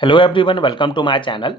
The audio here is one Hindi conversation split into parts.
Hello everyone, welcome to my channel.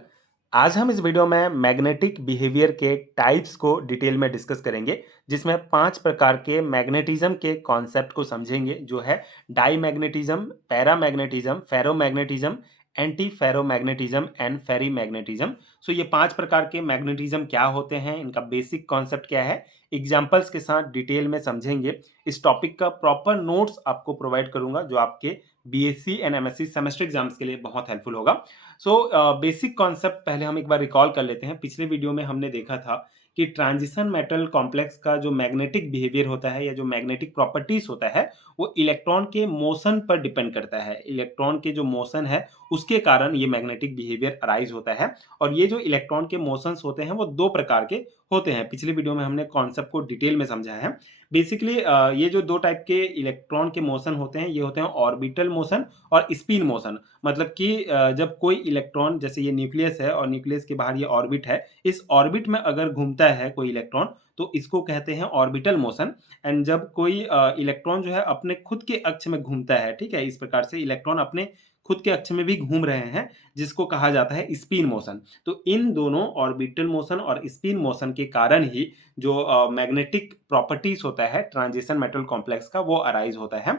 आज हम इस वीडियो में मैग्नेटिक बिहेवियर के टाइप्स को डिटेल में डिस्कस करेंगे, जिसमें 5 प्रकार के मैग्नेटिज्म के कॉन्सेप्ट को समझेंगे, जो है diamagnetism, paramagnetism, ferromagnetism, anti ferromagnetism and ferrimagnetism. So ये 5 प्रकार के मैग्नेटिज्म क्या होते हैं, इनका बेसिक कॉन्सेप्ट क्या है, एग्जाम्पल्स के साथ डिटेल में समझेंगे। इस टॉपिक का प्रॉपर नोट्स आपको प्रोवाइड करूंगा, जो आपके BSc and MSc semester exams के लिए बहुत हेल्पफुल होगा। सो बेसिक कॉन्सेप्ट पहले हम एक बार रिकॉल कर लेते हैं। पिछले वीडियो में हमने देखा था कि ट्रांजिशन मेटल कॉम्प्लेक्स का जो मैग्नेटिक बिहेवियर होता है या जो मैग्नेटिक प्रॉपर्टीज होता है, वो इलेक्ट्रॉन के मोशन पर डिपेंड करता है। इलेक्ट्रॉन के जो मोशन है उसके कारण ये मैग्नेटिक बिहेवियर अराइज होता है। और ये जो इलेक्ट्रॉन के मोशंस होते हैं वो दो प्रकार के होते हैं। पिछले वीडियो में हमने कॉन्सेप्ट को डिटेल में समझा है। बेसिकली ये जो दो टाइप के इलेक्ट्रॉन के मोशन होते हैं, ये होते हैं ऑर्बिटल मोशन और स्पिन मोशन। मतलब कि जब कोई इलेक्ट्रॉन, जैसे ये न्यूक्लियस है और न्यूक्लियस के बाहर ये ऑर्बिट है, इस ऑर्बिट में अगर घूमता है कोई इलेक्ट्रॉन तो इसको कहते हैं ऑर्बिटल मोशन। एंड जब कोई इलेक्ट्रॉन जो है अपने खुद के अक्ष में घूमता है, ठीक है, इस प्रकार से इलेक्ट्रॉन अपने खुद के अक्ष में भी घूम रहे हैं, जिसको कहा जाता है स्पिन मोशन। तो इन दोनों ऑर्बिटल मोशन और स्पिन मोशन के कारण ही जो मैग्नेटिक प्रॉपर्टीज होता है ट्रांजिशन मेटल कॉम्प्लेक्स का, वो अराइज होता है।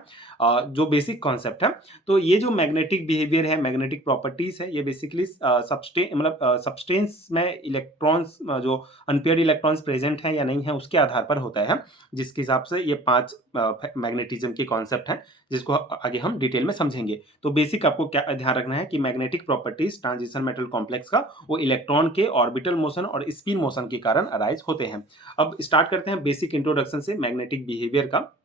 जो बेसिक कॉन्सेप्ट है, तो ये जो मैग्नेटिक बिहेवियर है, मैग्नेटिक प्रॉपर्टीज है, ये बेसिकली सब्सटेंस में इलेक्ट्रॉन्स, जो अनपेयर्ड इलेक्ट्रॉन्स प्रेजेंट हैं या नहीं है, उसके आधार पर होता है, जिसके हिसाब से ये 5 मैग्नेटिज्म के कॉन्सेप्ट हैं, जिसको आगे हम डिटेल में समझेंगे। तो बेसिक आपको क्या ध्यान रखना है कि magnetic properties transition metal complex का, वो इलेक्ट्रॉन के ऑर्बिटल मोशन और स्पिन मोशन के कारण अराइज होते हैं। अब स्टार्ट करते हैं बेसिक इंट्रोडक्शन से मैग्नेटिक बिहेवियर का।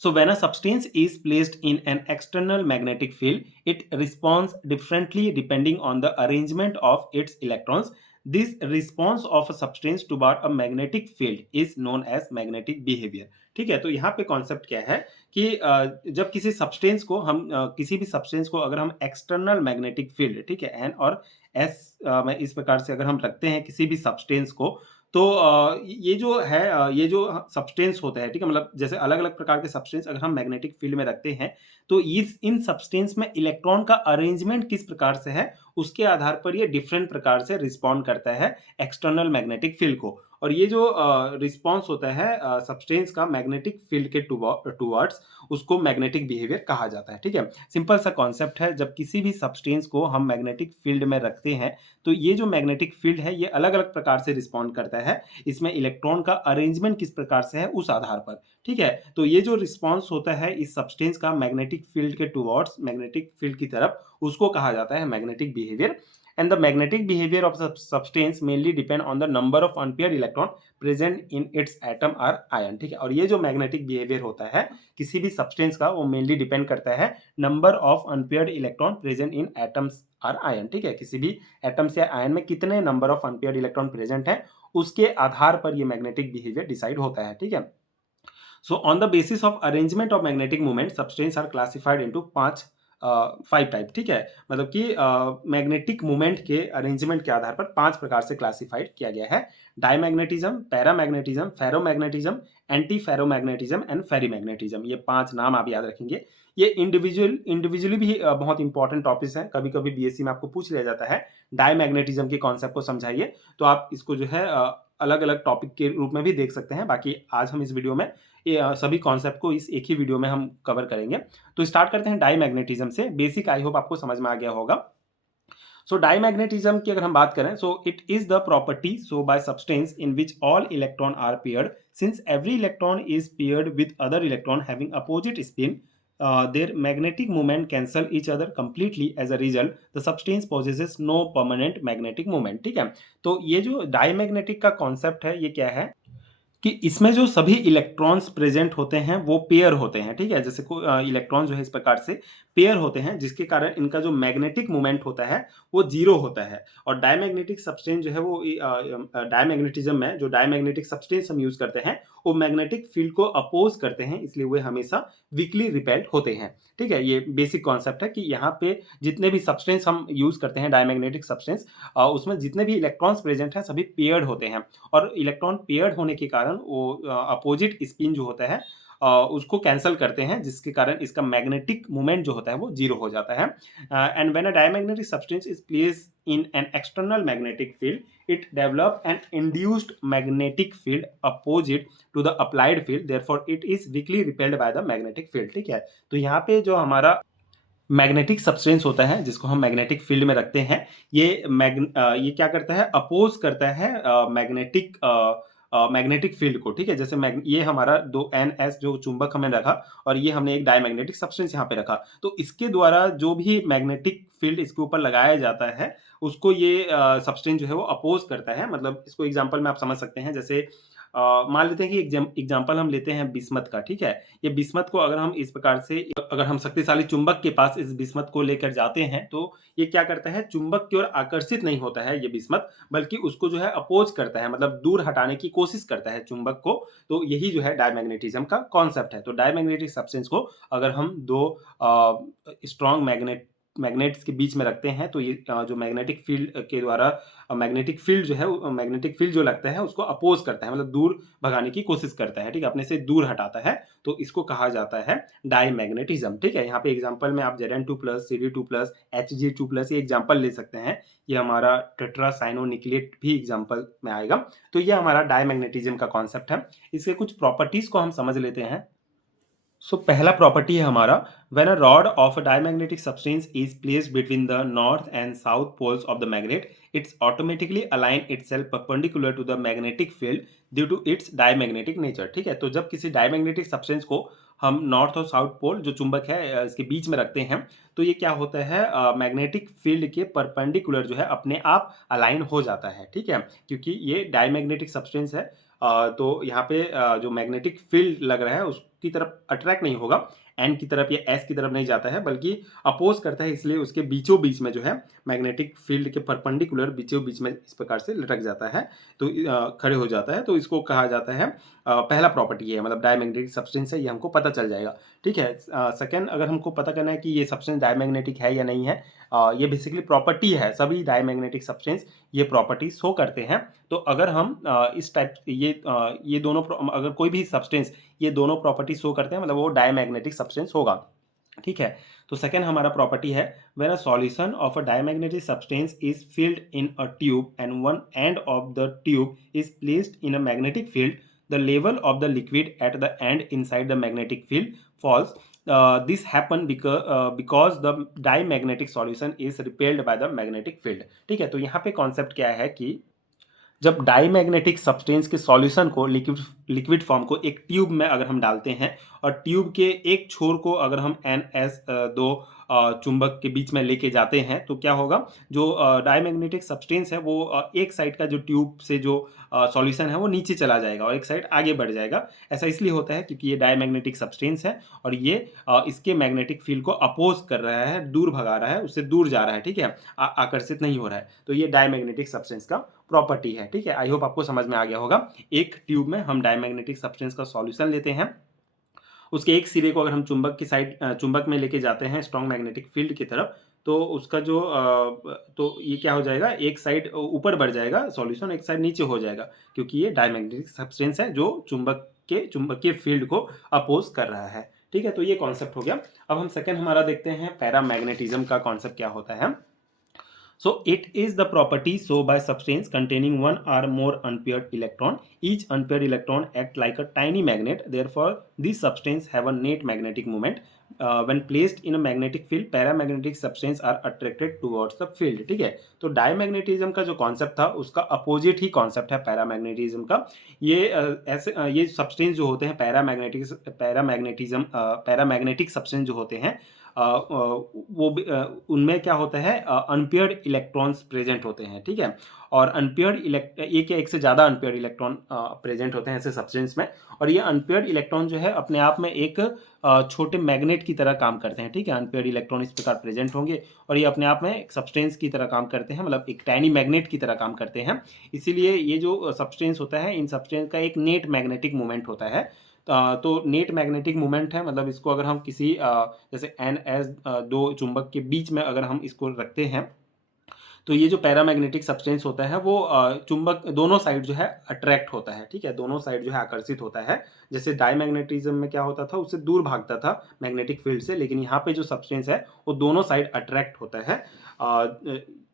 So when a substance is placed in an external magnetic field, it responds differently depending on the arrangement of its electrons. This response of a substance toward a magnetic field is known as magnetic behavior. ठीक है, तो यहाँ पे कॉन्सेप्ट क्या है कि जब किसी सब्सटेंस को हम किसी भी सब्सटेंस को अगर हम एक्सटर्नल मैग्नेटिक फील्ड, ठीक है, एन और एस में इस प्रकार से अगर हम रखते हैं किसी भी सब्सटेंस को, तो ये जो है ये जो सब्सटेंस होता है, ठीक है, मतलब जैसे अलग अलग प्रकार के सब्सटेंस अगर हम मैग्नेटिक फील्ड में रखते हैं, तो इस इन सब्सटेंस में इलेक्ट्रॉन का अरेंजमेंट किस प्रकार से है, उसके आधार पर ये डिफरेंट प्रकार से रिस्पॉन्ड करता है एक्सटर्नल मैग्नेटिक फील्ड को। और ये जो रिस्पॉन्स होता है सब्सटेंस का मैग्नेटिक फील्ड के टूवर्ड्स, उसको मैग्नेटिक बिहेवियर कहा जाता है। ठीक है, सिंपल सा कॉन्सेप्ट है। जब किसी भी सब्सटेंस को हम मैग्नेटिक फील्ड में रखते हैं, तो ये जो मैग्नेटिक फील्ड है ये अलग अलग प्रकार से रिस्पॉन्ड करता है। इसमें इलेक्ट्रॉन का अरेंजमेंट किस प्रकार से है उस आधार पर। ठीक है, तो ये जो रिस्पॉन्स होता है इस सब्सटेंस का मैग्नेटिक फील्ड के टूवर्ड्स, मैग्नेटिक फील्ड की तरफ, उसको कहा जाता है magnetic behaviour. And the magnetic behavior of substance mainly depend on the number of unpaired electron present in its atom or ion. ठीक है, और ये जो मैग्नेटिक बिहेवियर होता है किसी भी सब्सटेंस का, वो मेनली डिपेंड करता है number of unpaired electron present in atoms और आयन। ठीक है, किसी भी एटम्स या आयन में कितने number of unpaired electron present है, उसके आधार पर ये मैग्नेटिक बिहेवियर डिसाइड होता है। ठीक है, so on the basis of arrangement of magnetic movement, substance are classified into 5 type. ठीक है, मतलब कि मैग्नेटिक मूवमेंट के अरेंजमेंट के आधार पर 5 प्रकार से क्लासिफाइड किया गया है। Diamagnetism, paramagnetism, ferromagnetism, anti ferromagnetism and ferrimagnetism. ये 5 नाम आप याद रखेंगे। ये इंडिविजुअली भी बहुत इंपॉर्टेंट टॉपिक्स हैं। कभी कभी बीएससी में आपको पूछ लिया जाता है डाईमैग्नेटिज्म के कॉन्सेप्ट को समझाइए, तो आप इसको जो है अलग अलग टॉपिक के रूप में भी देख सकते हैं। बाकी आज हम इस वीडियो में ये सभी कॉन्सेप्ट को इस एक ही वीडियो में हम कवर करेंगे। तो स्टार्ट करते हैं डाईमैग्नेटिज्म से। बेसिक आई होप आपको समझ में आ गया होगा। सो डाईमैग्नेटिज्म की अगर हम बात करें, so it is the property so by substance in which all electron are paired, since every electron is paired with other electron having opposite spin, their magnetic moment cancel each other completely. As a result, the substance possesses no permanent magnetic moment. ठीक है, तो ये जो डाईमैग्नेटिक का कॉन्सेप्ट है, ये क्या है कि इसमें जो सभी इलेक्ट्रॉन्स प्रेजेंट होते हैं वो पेयर होते हैं। ठीक है, जैसे इलेक्ट्रॉन जो है इस प्रकार से पेयर होते हैं, जिसके कारण इनका जो मैग्नेटिक मोमेंट होता है वो जीरो होता है। और डायमैग्नेटिक सब्सटेंस जो है वो डायमैग्नेटिज्म में जो डायमैग्नेटिक सब्सटेंस हम यूज करते हैं वो मैग्नेटिक फील्ड को अपोज करते हैं, इसलिए वे हमेशा वीकली रिपेल्ड होते हैं। ठीक है, ये बेसिक कॉन्सेप्ट है कि यहाँ पे जितने भी सब्सटेंस हम यूज करते हैं डायमैग्नेटिक सब्सटेंस, उसमें जितने भी इलेक्ट्रॉन्स प्रेजेंट हैं सभी पेयर्ड होते हैं। और इलेक्ट्रॉन पेयर्ड होने के कारण वो अपोजिट स्पिन जो होता है उसको कैंसिल करते हैं, जिसके कारण इसका मैग्नेटिक मोमेंट जो होता है वो जीरो हो जाता है। And when a diamagnetic substance is placed in an external magnetic field it develop an induced magnetic field opposite to the applied field, therefore it is weakly repelled by the magnetic field. ठीक है, तो यहाँ पे जो हमारा मैग्नेटिक सब्सटेंस होता है जिसको हम मैग्नेटिक फील्ड में रखते हैं, ये क्या करता है, अपोज करता है मैग्नेटिक फील्ड को। ठीक है, जैसे ये हमारा दो एन एस जो चुंबक हमने रखा और ये हमने एक डायमैग्नेटिक सब्सटेंस यहाँ पे रखा, तो इसके द्वारा जो भी मैग्नेटिक फील्ड इसके ऊपर लगाया जाता है उसको ये सब्सटेंस जो है वो अपोज करता है। मतलब इसको एग्जाम्पल में आप समझ सकते हैं, जैसे मान लेते हैं कि एग्जाम्पल हम लेते हैं बिस्मत का। ठीक है, ये बिस्मत को अगर हम इस प्रकार से, अगर हम शक्तिशाली चुंबक के पास इस बिस्मत को लेकर जाते हैं तो ये क्या करता है, चुंबक की ओर आकर्षित नहीं होता है ये बिस्मत, बल्कि उसको जो है अपोज करता है, मतलब दूर हटाने की कोशिश करता है चुंबक को। तो यही जो है डायमैग्नेटिज्म का कॉन्सेप्ट है। तो डायमैग्नेटिक सब्सटेंस को अगर हम दो स्ट्रॉन्ग मैग्नेट्स के बीच में रखते हैं तो ये जो मैग्नेटिक फील्ड के द्वारा मैग्नेटिक फील्ड जो है, मैग्नेटिक फील्ड जो लगता है उसको अपोज करता है, मतलब दूर भगाने की कोशिश करता है। ठीक है, अपने से दूर हटाता है, तो इसको कहा जाता है डायमैग्नेटिज्म। ठीक है, यहाँ पे एग्जांपल में आप Zn2+, Cd2+, Hg2+ ये एग्जांपल ले सकते हैं। ये हमारा टेट्रासाइनोनिक्लेट भी एग्जांपल में आएगा। तो ये हमारा डायमैग्नेटिज्म का कॉन्सेप्ट है। इसके कुछ प्रॉपर्टीज को हम समझ लेते हैं। पहला प्रॉपर्टी है हमारा, when a rod of a diamagnetic substance is placed between the north and south poles of the magnet it's automatically align itself perpendicular to the magnetic field due to its diamagnetic nature. ठीक है, तो जब किसी डायमैग्नेटिक सब्सटेंस को हम नॉर्थ और साउथ पोल जो चुंबक है इसके बीच में रखते हैं तो ये क्या होता है, मैग्नेटिक फील्ड के परपेंडिकुलर जो है अपने आप अलाइन हो जाता है। ठीक है, क्योंकि ये डायमैग्नेटिक सब्सटेंस है, तो यहाँ पे जो मैग्नेटिक फील्ड लग रहा है उसकी तरफ अट्रैक्ट नहीं होगा, एन की तरफ या एस की तरफ नहीं जाता है, बल्कि अपोज करता है, इसलिए उसके बीचों बीच में जो है मैग्नेटिक फील्ड के परपेंडिकुलर बीचों बीच में इस प्रकार से लटक जाता है, तो खड़े हो जाता है। तो इसको कहा जाता है पहला प्रॉपर्टी है, मतलब डायमैग्नेटिक सब्सटेंस है, ये हमको पता चल जाएगा। ठीक है, सेकंड अगर हमको पता करना है कि ये सब्सटेंस डायमैग्नेटिक है या नहीं है, ये बेसिकली प्रॉपर्टी है, सभी डायमैग्नेटिक सब्सटेंस ये प्रॉपर्टी शो करते हैं। तो अगर हम इस टाइप ये दोनों अगर कोई भी सब्सटेंस ये दोनों प्रॉपर्टी शो करते हैं, मतलब वो डायमैग्नेटिक सब्सटेंस होगा। ठीक है, तो सेकंड हमारा प्रॉपर्टी है, when a solution of a diamagnetic substance is filled in a tube and one end of the tube is placed in a magnetic field the level of the liquid at the end inside the magnetic field falls. This happen because the diamagnetic solution is repelled by the magnetic field. ठीक है, तो यहाँ पे कॉन्सेप्ट क्या है कि जब डाईमैग्नेटिक सब्सटेंस के सॉल्यूशन को लिक्विड फॉर्म को एक ट्यूब में अगर हम डालते हैं और ट्यूब के एक छोर को अगर हम NS2 चुंबक के बीच में लेके जाते हैं तो क्या होगा, जो डाईमैग्नेटिक सब्सटेंस है वो एक साइड का जो ट्यूब से जो सॉल्यूशन है वो नीचे चला जाएगा और एक साइड आगे बढ़ जाएगा। ऐसा इसलिए होता है क्योंकि ये डाईमैग्नेटिक सब्सटेंस है और ये इसके मैग्नेटिक फील्ड को अपोज कर रहा है, दूर भगा रहा है, उससे दूर जा रहा है। ठीक है, आकर्षित नहीं हो रहा है, तो ये डाईमैग्नेटिक सब्सटेंस का प्रॉपर्टी है। ठीक है, आई होप आपको समझ में आ गया होगा। एक ट्यूब में हम डायमैग्नेटिक सब्सटेंस का सॉल्यूशन लेते हैं, उसके एक सिरे को अगर हम चुंबक की साइड चुंबक में लेके जाते हैं स्ट्रॉन्ग मैग्नेटिक फील्ड की तरफ, तो उसका जो तो ये क्या हो जाएगा, एक साइड ऊपर बढ़ जाएगा सॉल्यूशन, एक साइड नीचे हो जाएगा, क्योंकि ये डायमैग्नेटिक सब्सटेंस है जो चुंबकीय फील्ड को अपोज कर रहा है। ठीक है, तो ये कॉन्सेप्ट हो गया। अब हम सेकेंड हमारा देखते हैं पैरामैग्नेटिज्म का कॉन्सेप्ट क्या होता है। So it is the property so by substance containing one or more unpaired electron. Each unpaired electron act like a tiny magnet. Therefore, these substance have a net magnetic moment. When placed in a magnetic field, paramagnetic substance are attracted towards the field. ठीक है, तो डायमैग्नेटिज्म का जो कॉन्सेप्ट था उसका अपोजिट ही कॉन्सेप्ट है पैरामैग्नेटिज्म का। ये ये सब्सटेंस जो होते हैं पैरामैग्नेटिक सब्सटेंस जो होते हैं वो उनमें क्या होता है, अनपेयर्ड इलेक्ट्रॉन्स प्रेजेंट होते हैं। ठीक है, और अनपेयर्ड एक या एक से ज़्यादा अनपेयर्ड इलेक्ट्रॉन प्रेजेंट होते हैं ऐसे सब्सटेंस में, और ये अनपेयर्ड इलेक्ट्रॉन जो है अपने आप में एक छोटे मैग्नेट की तरह काम करते हैं। ठीक है, अनपेयर्ड इलेक्ट्रॉन इस प्रकार प्रेजेंट होंगे और ये अपने आप में एक सब्सटेंस की तरह काम करते हैं, मतलब एक टाइनी मैग्नेट की तरह काम करते हैं। इसीलिए ये जो सब्सटेंस होता है, इन सब्सटेंस का एक नेट मैग्नेटिक मोमेंट होता है। तो नेट मैग्नेटिक मोमेंट है, मतलब इसको अगर हम किसी जैसे NS2 चुंबक के बीच में अगर हम इसको रखते हैं तो ये जो पैरामैग्नेटिक सब्सटेंस होता है वो चुंबक दोनों साइड जो है अट्रैक्ट होता है, ठीक है, दोनों साइड जो है आकर्षित होता है। जैसे डायमैग्नेटिज्म में क्या होता था, उससे दूर भागता था मैग्नेटिक फील्ड से, लेकिन यहाँ पे जो सब्सटेंस है वो दोनों साइड अट्रैक्ट होता है।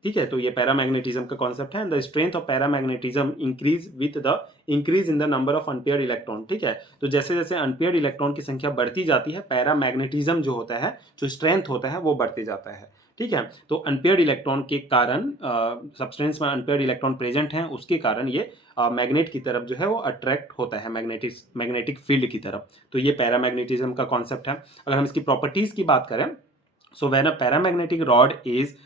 ठीक है, तो ये पैरामैग्नेटिज्म का कॉन्सेप्ट है। And the strength of paramagnetism increase with the increase in the number of unpaired electron, ठीक है। तो जैसे जैसे अनपेयर्ड इलेक्ट्रॉन की संख्या बढ़ती जाती है, पैरामैग्नेटिज्म जो होता है, जो स्ट्रेंथ होता है वो बढ़ते जाता है, ठीक है। तो अनपेयर्ड इलेक्ट्रॉन के कारण सब्सटेंस में अनपेयर्ड इलेक्ट्रॉन प्रेजेंट हैं, उसके कारण ये मैग्नेट की तरफ जो है वो अट्रैक्ट होता है, मैग्नेटिक फील्ड की तरफ। तो ये पैरामैग्नेटिज्म का कॉन्सेप्ट है। अगर हम इसकी प्रॉपर्टीज की बात करें, so when a paramagnetic rod is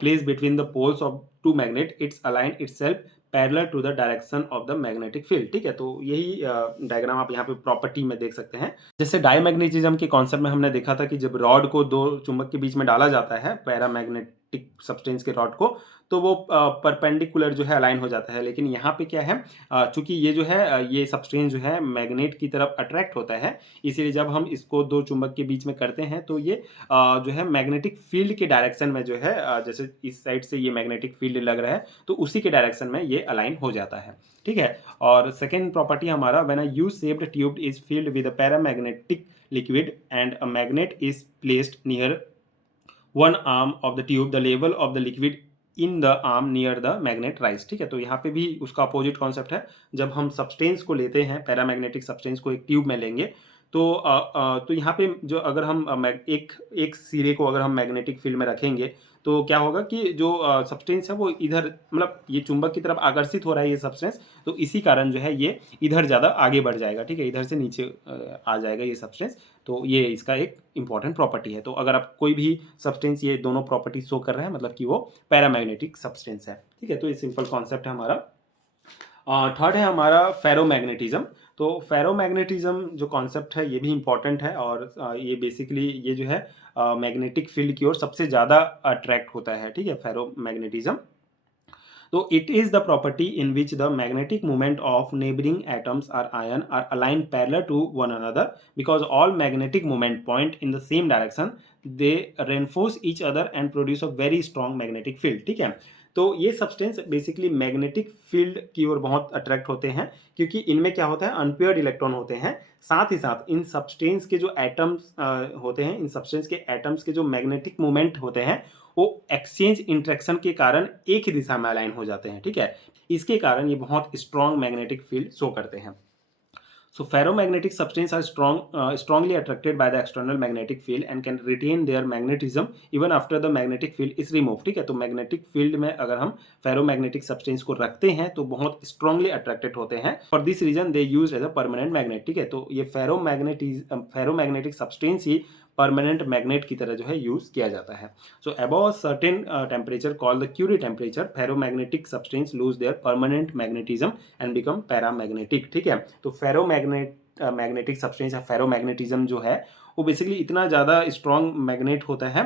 placed between the poles of two magnet, it's align itself parallel to the direction of the magnetic field, ठीक है। तो यही डायग्राम आप यहाँ पे प्रॉपर्टी में देख सकते हैं। जैसे डायमैग्नेटिज्म के कॉन्सेप्ट में हमने देखा था कि जब रॉड को दो चुंबक के बीच में डाला जाता है, पैरामैग्नेटिक सब्सटेंस के रॉड को, तो वो परपेंडिकुलर जो है अलाइन हो जाता है। लेकिन यहाँ पे क्या है, चूंकि ये जो है ये सब्सटेंस जो है मैग्नेट की तरफ अट्रैक्ट होता है, इसीलिए जब हम इसको दो चुंबक के बीच में करते हैं तो ये जो है मैग्नेटिक फील्ड के डायरेक्शन में जो है जैसे इस साइड से ये मैग्नेटिक फील्ड लग रहा है तो उसी के डायरेक्शन में ये अलाइन हो जाता है, ठीक है। और सेकेंड प्रॉपर्टी हमारा, when a U shaped tube is filled with a paramagnetic liquid and a magnet is placed near one arm of the tube, the level of the liquid in the arm near the magnet rise, ठीक है। तो यहाँ पे भी उसका अपोजिट कॉन्सेप्ट है। जब हम सब्सटेंस को लेते हैं, पैरामैग्नेटिक सब्सटेंस को एक ट्यूब में लेंगे, तो यहाँ पे जो अगर हम एक सिरे को अगर हम मैग्नेटिक फील्ड में रखेंगे तो क्या होगा कि जो सब्सटेंस है वो इधर, मतलब ये चुंबक की तरफ आकर्षित हो रहा है ये सब्सटेंस, तो इसी कारण जो है ये इधर ज़्यादा आगे बढ़ जाएगा, ठीक है, इधर से नीचे आ जाएगा ये सब्सटेंस। तो ये इसका एक इंपॉर्टेंट प्रॉपर्टी है। तो अगर आप कोई भी सब्सटेंस ये दोनों प्रॉपर्टी शो कर रहे हैं, मतलब कि वो पैरामैग्नेटिक सब्सटेंस है, ठीक है। तो ये सिंपल कॉन्सेप्ट है हमारा। थर्ड है हमारा फेरोमैग्नेटिज्म। तो फेरोमैग्नेटिज्म जो कॉन्सेप्ट है ये भी इंपॉर्टेंट है, और ये बेसिकली ये जो है मैग्नेटिक फील्ड की ओर सबसे ज़्यादा अट्रैक्ट होता है, ठीक है, फेरोमैग्नेटिज्म। तो it is the property in which the magnetic moment of neighboring atoms or ion are aligned parallel to one another, because all magnetic moment point in the same direction, they reinforce each other and produce a very strong magnetic field, ठीक है। तो ये सब्सटेंस बेसिकली मैग्नेटिक फील्ड की ओर बहुत अट्रैक्ट होते हैं, क्योंकि इनमें क्या होता है, अनपेयर्ड इलेक्ट्रॉन होते हैं। साथ ही साथ इन सब्सटेंस के जो एटम्स होते हैं, इन सब्सटेंस के एटम्स के जो मैग्नेटिक मूवमेंट होते हैं वो एक्सचेंज इंट्रैक्शन के कारण एक ही दिशा में अलाइन हो जाते हैं, ठीक है। इसके कारण ये बहुत स्ट्रॉन्ग मैग्नेटिक फील्ड शो करते हैं। So ferromagnetic substances are strongly attracted by the external magnetic field and can retain their magnetism even after the magnetic field is removed, ठीक है। तो मैग्नेटिक फील्ड में अगर हम फेरोमैग्नेटिक सब्सटेंस को रखते हैं तो बहुत स्ट्रांगली अट्रैक्टेड होते हैं। For this reason they use as a permanent magnet, ठीक है। तो ये फेरोमैग्नेटिक सब्सटेंस ही परमानेंट मैग्नेट की तरह जो है यूज किया जाता है। So above certain temperature called the Curie temperature, ferromagnetic substance lose their permanent magnetism and become paramagnetic, ठीक है। तो मैग्नेटिक सब्सटेंस या फेरोमैग्नेटिज्म जो है वो बेसिकली इतना ज़्यादा स्ट्रॉन्ग मैग्नेट होता है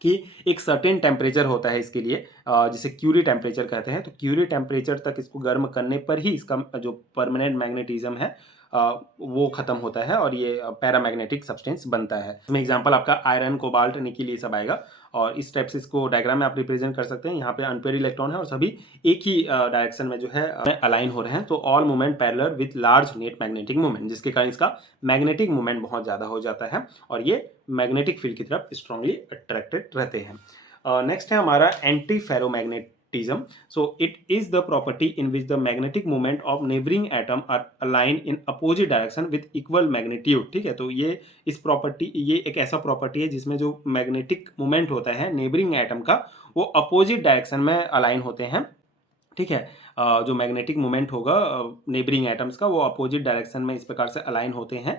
कि एक सर्टेन टेम्परेचर होता है इसके लिए, जिसे क्यूरी टेम्परेचर कहते हैं। तो क्यूरी टेम्परेचर तक इसको गर्म करने पर ही इसका जो परमानेंट मैग्नेटिज्म है वो खत्म होता है और ये पैरामैग्नेटिक सब्सटेंस बनता है। इसमें एग्जांपल आपका आयरन, कोबाल्ट, निकिल ये सब आएगा, और इस टाइप से इसको डायग्राम में आप रिप्रेजेंट कर सकते हैं। यहाँ पे अनपेयर्ड इलेक्ट्रॉन है और सभी एक ही डायरेक्शन में जो है अलाइन हो रहे हैं। तो all movement parallel with large net magnetic movement, जिसके कारण इसका मैग्नेटिक मूवमेंट बहुत ज़्यादा हो जाता है और ये मैग्नेटिक फील्ड की तरफ स्ट्रांगली अट्रैक्टेड रहते हैं। नेक्स्ट है हमारा anti ferromagnetism. So it is the property in which the magnetic moment of neighboring atom are aligned in opposite direction with equal magnitude, ठीक है। तो ये एक ऐसा प्रॉपर्टी है जिसमें जो मैग्नेटिक मोमेंट होता है नेबरिंग एटम का वो अपोजिट डायरेक्शन में अलाइन होते हैं, ठीक है। जो मैग्नेटिक मोमेंट होगा नेबरिंग एटम्स का वो अपोजिट डायरेक्शन में इस प्रकार से अलाइन होते हैं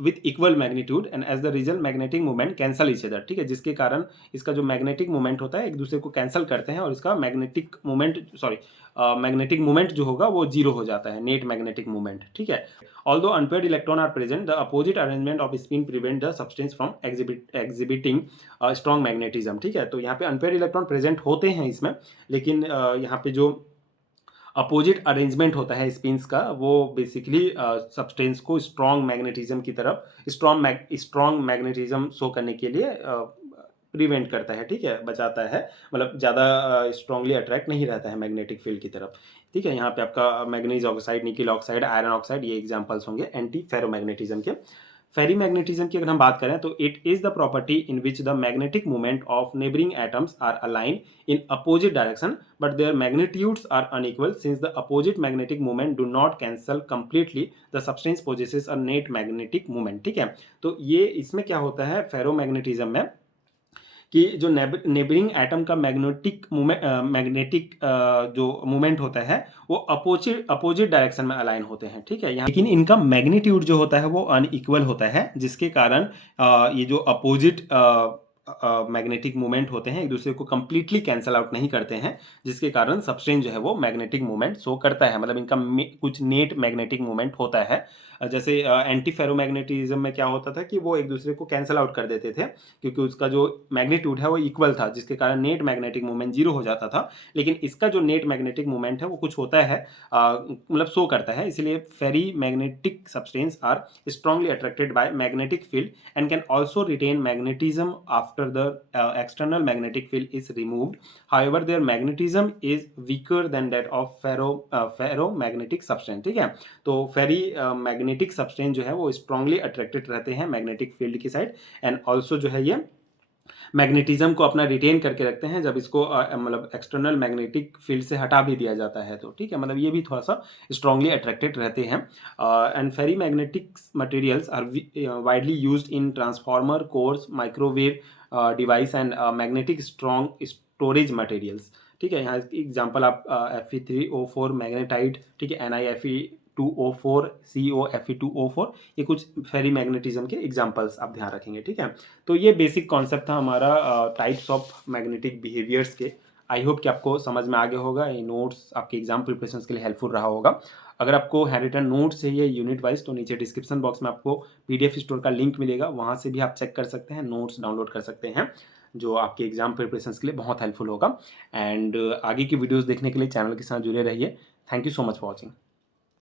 with equal magnitude, and as the result magnetic moment cancel each other, ठीक है। जिसके कारण इसका जो मैग्नेटिक मोमेंट होता है एक दूसरे को कैंसिल करते हैं और इसका मैग्नेटिक मोमेंट जो होगा वो जीरो हो जाता है, नेट मैग्नेटिक मोमेंट, ठीक है। Although unpaired electron are present, the opposite arrangement of spin prevent the substance from exhibiting strong magnetism, ठीक है। तो यहाँ पे अनपेयर्ड इलेक्ट्रॉन प्रेजेंट होते हैं इसमें, लेकिन यहाँ पे जो अपोजिट अरेंजमेंट होता है स्पिन्स का वो बेसिकली सब्सटेंस को स्ट्रॉन्ग मैग्नेटिज्म की तरफ स्ट्रॉन्ग मैग्नेटिज्म शो करने के लिए प्रिवेंट करता है, ठीक है, बचाता है, मतलब ज़्यादा स्ट्रांगली अट्रैक्ट नहीं रहता है मैग्नेटिक फील्ड की तरफ, ठीक है। यहाँ पे आपका manganese oxide, nickel oxide, iron oxide, ये एग्जांपल्स होंगे एंटी फेरोमैग्नेटिज्म के। फेरीमैग्नेटिज्म की अगर हम बात करें तो it is the property in which the magnetic movement of neighbouring atoms are align in opposite direction but their magnitudes are unequal since the opposite magnetic movement do not cancel completely the substance possesses a net magnetic movement, ठीक है। तो ये इसमें क्या होता है फेरोमैग्नेटिज्म में कि जो नेबरिंग एटम का मैग्नेटिक जो मूवमेंट होता है वो अपोजिट अपोजिट डायरेक्शन में अलाइन होते हैं, ठीक है। यहाँ लेकिन इनका मैग्नीट्यूड जो होता है वो अनइक्वल होता है, जिसके कारण ये जो अपोजिट मैग्नेटिक मूवमेंट होते हैं एक दूसरे को कंप्लीटली कैंसल आउट नहीं करते हैं, जिसके कारण सबस्टेंस जो है वो मैग्नेटिक मूवमेंट शो करता है, मतलब इनका कुछ नेट मैग्नेटिक मूवमेंट होता है। जैसे एंटी फेरोमैग्नेटिज्म में क्या होता था कि वो एक दूसरे को कैंसल आउट कर देते थे क्योंकि उसका जो मैग्नीट्यूड है वो इक्वल था, जिसके कारण नेट मैग्नेटिक मूवमेंट जीरो हो जाता था। लेकिन इसका जो नेट मैग्नेटिक मूवमेंट है वो कुछ होता है, मतलब शो करता है, इसलिए ferrimagnetic substance are strongly attracted by magnetic field and can also retain magnetism after the external magnetic field is removed. However, their magnetism is weaker than that of ferromagnetic substance, ठीक है। तो फेरी मैग्नेटिक सब्सटेंस जो है वो स्ट्रांगली अट्रैक्टेड रहते हैं मैग्नेटिक फील्ड की साइड एंड ऑल्सो जो है ये मैग्नेटिज्म को अपना रिटेन करके रखते हैं जब इसको मतलब एक्सटर्नल मैग्नेटिक फील्ड से हटा भी दिया जाता है तो, ठीक है, मतलब ये भी थोड़ा सा स्ट्रांगली अट्रैक्टेड रहते हैं। And ferri magnetic materials are widely used in transformer, cores, microwave device and magnetic strong storage materials, ठीक है। यहाँ एग्जाम्पल आप Fe3O4 मैग्नेटाइट, ठीक है, Ni2O4 COFe2O4, ये कुछ फेरी मैग्नेटिज्म के एग्जांपल्स आप ध्यान रखेंगे, ठीक है। तो ये बेसिक कॉन्सेप्ट था हमारा टाइप्स ऑफ मैग्नेटिक बिहेवियर्स के। आई होप कि आपको समझ में आ गया होगा, ये नोट्स आपके एग्जाम प्रिपरेशन के लिए हेल्पफुल रहा होगा। अगर आपको हैंड रिटन नोट्स चाहिए यूनिट वाइज तो नीचे डिस्क्रिप्शन बॉक्स में आपको PDF स्टोर का लिंक मिलेगा, वहाँ से भी आप चेक कर सकते हैं, नोट्स डाउनलोड कर सकते हैं, जो आपके एग्जाम प्रिपरेशन के लिए बहुत हेल्पफुल होगा। एंड आगे की वीडियोज़ देखने के लिए चैनल के साथ जुड़े रहिए। Thank you so much for watching.